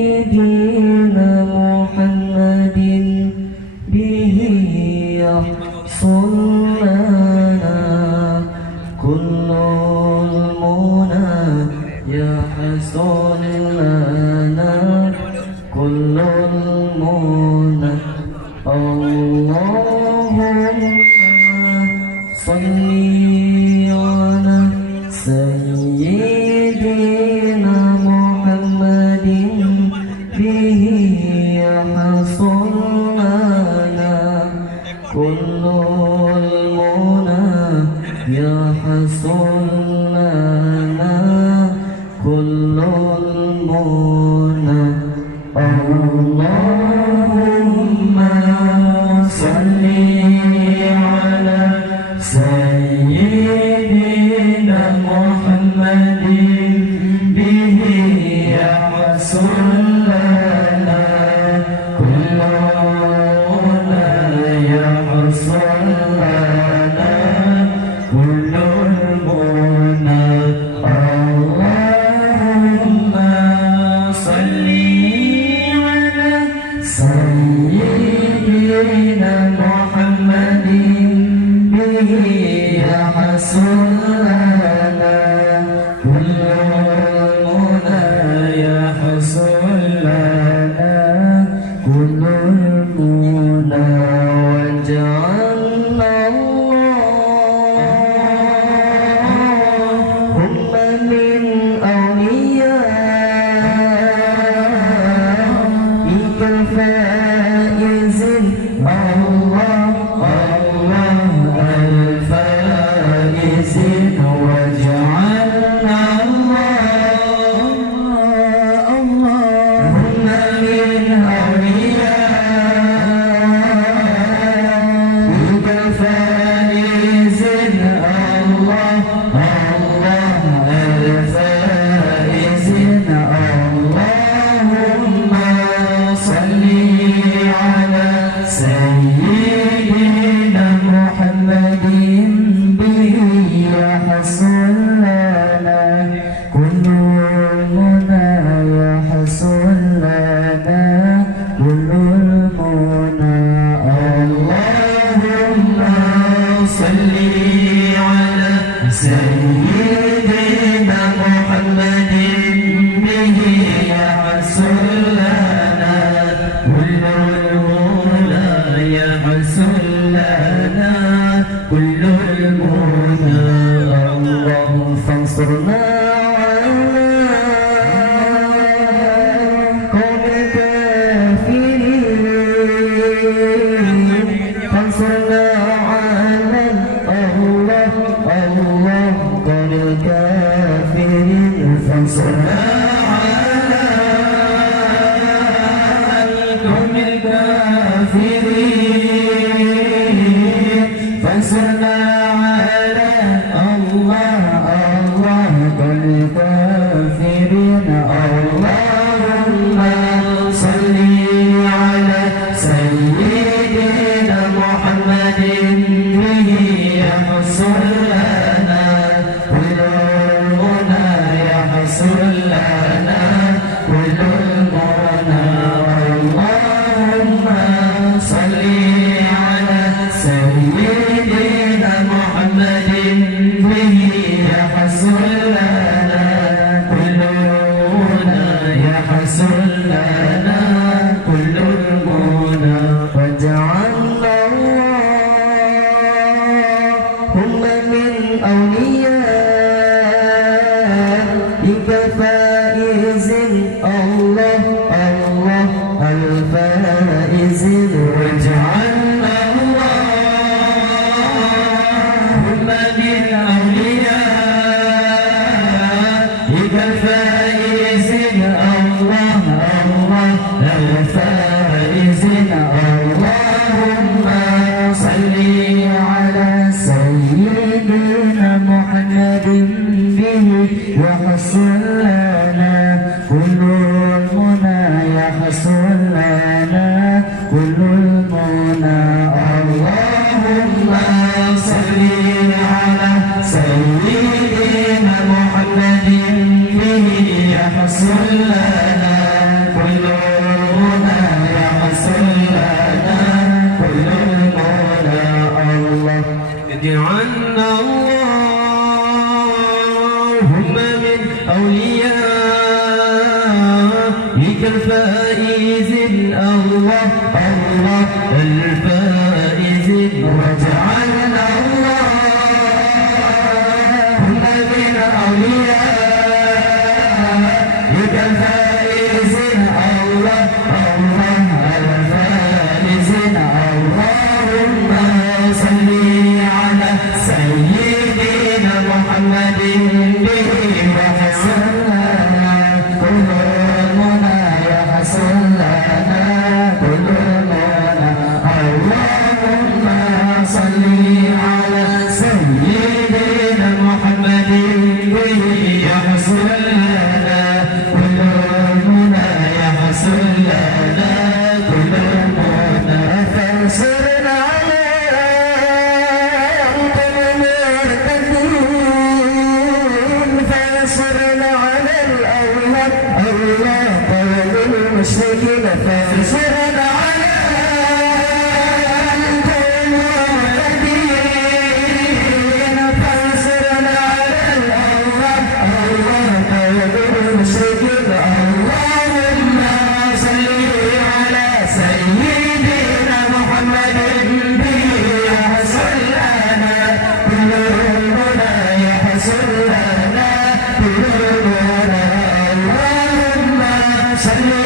سيدنا محمد به يحصل لنا كل المنى يحصل لنا كل المنى اللهم صل على سيدنا محمد به يحصل لنا كل المنى يحصل لنا كل المنى اللهم صل على سيدنا محمد به يحصل لنا كل المنى يحصل لنا كل المنى اللهم صل على سيدنا محمد به يحصل لنا كل المنى يحصل لنا كل المنى وجعلنا اللهم من أوليائك الفائز الله الفائز وجعلنا اللهم من أوليائك الفائز الله الفائز اللهم صل على سيدنا محمد به يحصل لنا كل المنى يحصل لنا كل المنى اللهم صل على سيدنا محمد به يحصل لنا كل المنى يحصل لنا كل المنى اللهم فانصرنا على قوم الكافرين فانصرنا على الله قوم الكافرين فانصرنا على القوم الكافرين فانصرنا على الله قوم الكافرين اللهم صل على سيدنا محمد به يحصل لنا كل المنى يحصل لنا كل المنى اللهم صل على سيدنا محمد به يحصل لنا كل المنى يحصل لنا كل المنى وجعلنا اللهم من أوليائك فائز الله الفائز وجعلنا اللهم من أوليائك الفائز الله الفائز اللهم صل على سيدنا محمد به يحصل لنا كل يحصل لنا كل المنى يحصل لنا كل المنى الله اجعلنا اللهم من أوليائك الفائز الله الله الفائز واجعلنا اللهم من أوليائك الفائز الله الله الفائز اللهم صل على سيدنا محمد به وحسن لنا كل المنى يحصل لنا كل المنى اللهم صل على سيدنا محمد به يحصل لنا كل المنى يحصل لنا كل المنى فانصرنا على فانصرنا على الأولاد الله طول المشركين فانصرنا على المعتدين فانصرنا على الأولاد الله طول المشركين اللهم صل على سيدنا محمد به يحصل لنا كل المنى يحصل لنا كل المنى اللهم صل